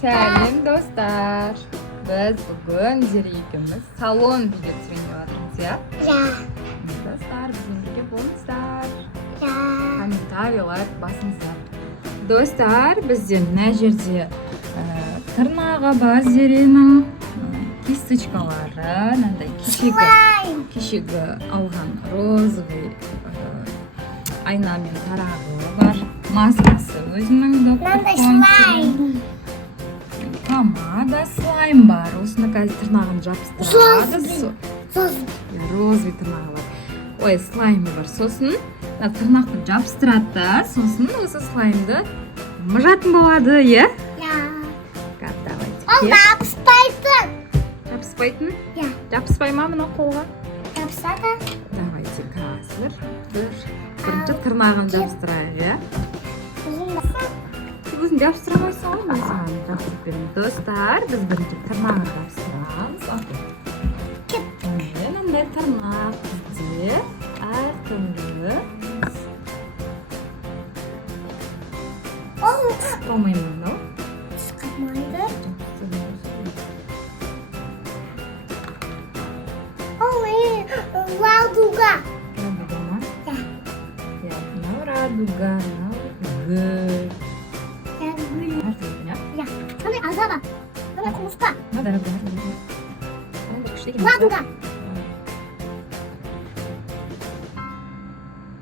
Сәлем достар. Біз бүгін Зере екеуміз салон видео түсірейін деп жатырмыз, иә? Достар, бізбен бірге болыңыздар. Комментарий, лайк басыңыздар. Достар, бізде мына жерде тырнағы бар Зеренің кисточкалары, мынандай кешегі алған розовый айна мен тарағы бар. Маскасы өзінің доктор помада, слайм бар. Осыны қазір тырнағын жабыстырады. Розовый тырнағы бар. Ой, слаймы бар. Сосын тырнақты жабыстырады. Сосын осы слаймды мұжатын болады, е? Ол жабыспайтын. Жабыспайтын? Жабыспай ма мына қолға? Жабысады. Давайте қазір бірінші тырнағын жабыстырайық, е? Өзін жабыстыра қойсың ғой, мен саған жабыстырып беремін. Достар, біз бірінші тырнағын жабыстырамыз. Мынандай тырнақ бізде әртүрлі. Sıkılmayın bunu. Sıkılmaydı. Ой, радуга. Радуга mı? Ya. Ya, ne radуга, ne gül. Ya gül. Her türlü ya. Ya, sana azaba. Sana konuşma. Ne der bu? Ben de kışta Радуга.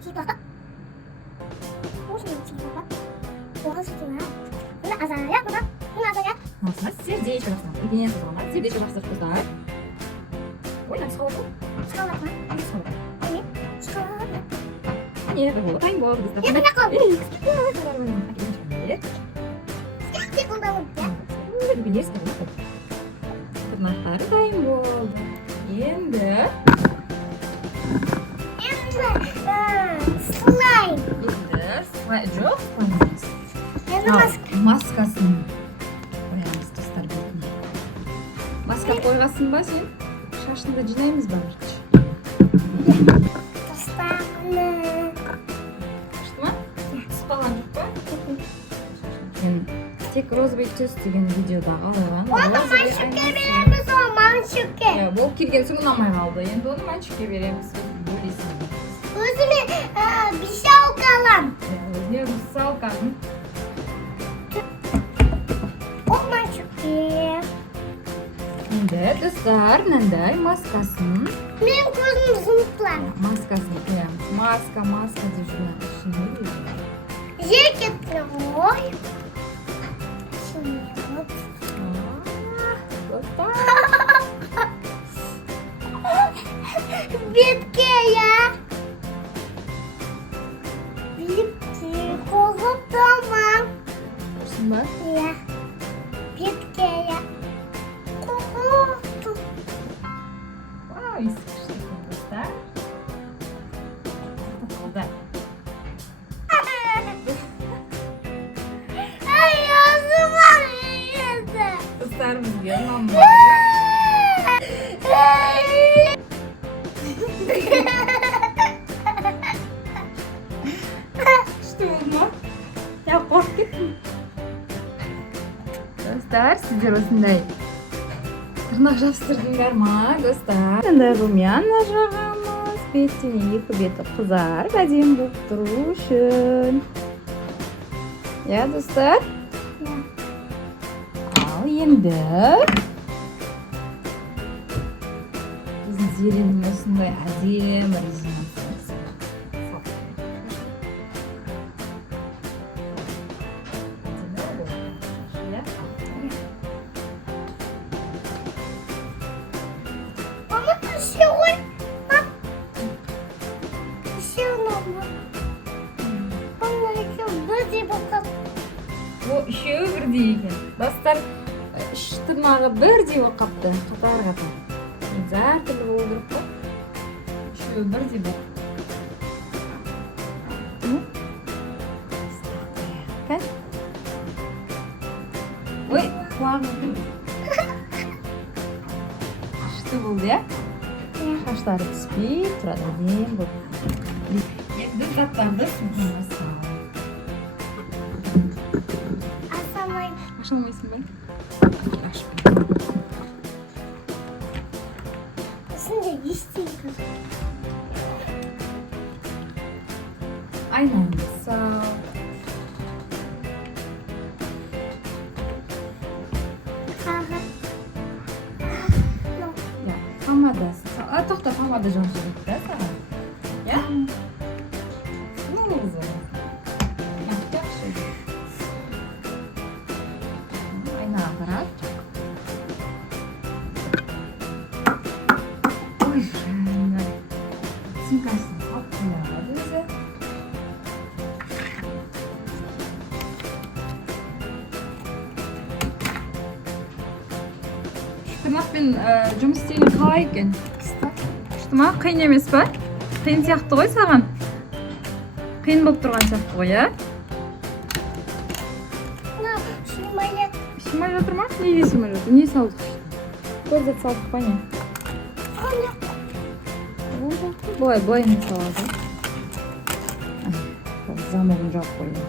Типа. Можно типа. Можно. Bunu azaya, bunu azaya. Nasıl? Сердечко написано. Единица звона. Сердечко написано, что да. Ой, нам сховку. Шоколад mı? Сховку. Evet. Şokolad mı? Не, это было. Тайм было. Я бы таком. Эй, Сколько бunda oldu? Tırnaqları dayım oldu. Endi Slime. Жоқ, қоймаймыз. Endi maska. Маскасын қоямыз достар бетіне. Маска қойғасын ба сен? Шашыңды жинаймыз ба бірінші? Достарны. Шықты ма? Сыпалған жоқ па? Мен тек розовый түс деген видеодағы алған. Onu manşuke veremiz o manşuke. Болып келген соң ұнамай қалды. Енді оны маншуке береміз. Бөлесің. Özüne bir şey alalım. Өзіне русалканың. O manşuke. Енді достар, мынандай маскасын. Benim gözüm zımplar. Маскасын қоямыз. Маска деп жүрген ішіне береміз. Жекетті ой. Şimdi вот. Достар. Bitki ya. Bitki. Kolu tamam. Көрсің ба? Ya. Bitki ya. Kolu. Вау, ескішті достар. Қолда. Ay ağzım ağrıyor. Достар бізге ұнамайды. Күшті болды ма? Я қорқып кеттім. Достар, сіздер осындай тырнақ жабыстырдыңдар ма, достар? Мынандай румяна жағамыз. Беттен екі беті қызарып, әдемі болып тұру үшін. Я, достар? Ал енді біздің Зеренің осындай әдемі резинасы. Ama düşüyor. Bak. Düşüyor mu? Onlar iki böyle bakalım. О, үшеуі бірдей екен. Достар, үш тырнағы бірдей болып қапты, қатар-қатар. Әртүрлі болу керек қой. Үшеуі бірдей болып. Ой, құлағым. Күшті болды, иә? Шаштары түспей, тұрады әдемі болды. Енді заттарды суға салып. Asamayın. Аша алмайсың ба? Yaxshi. Осындай естейді. Aynen. Sağ. Ya, kalmadı. Toxta, kalmadı canım çocuk da sana. Ya? Ne oldu? Yaxshi. Aynen aparat. Oy, sumkasini olib qo'yadi o'zi. Tırnaqpен жұмыс істеген қалай екен? Күшті ма? Қиын емес па? Қиын сияқты ғой саған? Қиын болып тұрған сияқты ғой, иә? Шимай жатыр ма? Неге шимай жатыр? Не салдық? Көзет салдық па не? Былай не салады? Замогын жауып қойды.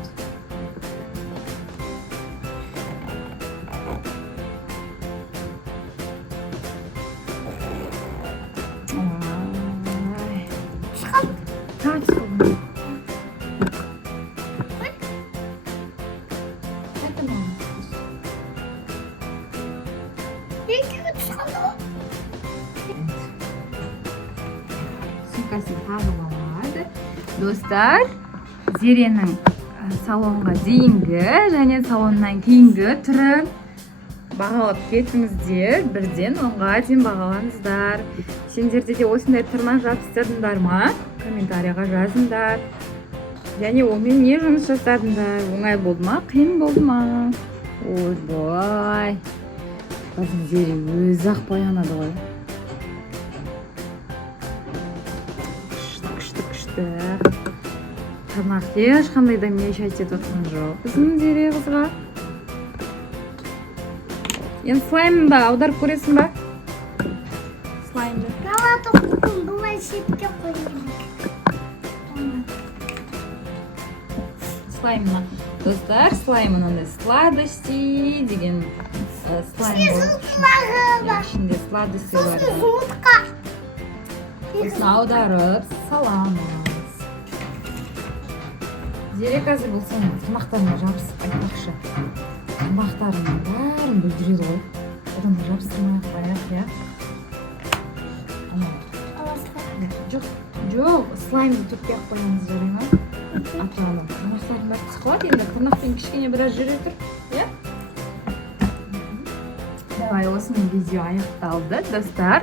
Сумкасын тағып алады. Достар, Зеренің салонға дейінгі және салоннан кейінгі түрін бағалап кетіңіздер. Бірден 10-ға дейін бағалаңыздар. Сендерде де осындай тырнақ жабыстырдыңдар ма? Комментарияға жазыңдар. Және онымен не жұмыс жасадыңдар? Оңай болды ма? Қиын болды ма? Ойбай. Қазір Зере өзі-ақ баянады ғой. Күшті. Тырнақ ешқандай да мешать етіп отқан жоқ. Біздің Зере қызға. Енді слаймын да аударып көресің ба? Слаймды. Бұлай шетке қойып. Слаймына. Достар, слаймынан сладости деген слайм бар. Ішінде сладости бар. Осыны аударып саламыз. Зере қазір болса тырнақтарына жабысып айтпақшы. Тырнақтарының бәрін бүлдіреді ғой. Одан жабыстырмай қояйық, иә? Жоқ, слаймды төкпей қоямыз, жарай ма? Атыралым. Тырнақтардың бәрі қысқылады, енді тырнақпен кішкене біраз жүре тұр, иә? Давай, осымен видео аяқталды, достар.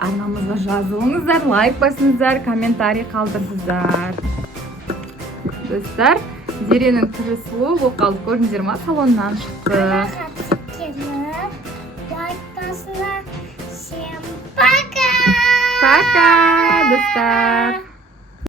Арнамызға жазылыңыздар, лайк басыңыздар, комментарий қалдырыңыздар. Достар, Зеренің түрі сұлу болып қалды, көрдіңіздер ма? Салоннан шықты. Всем пока! Пока, достар!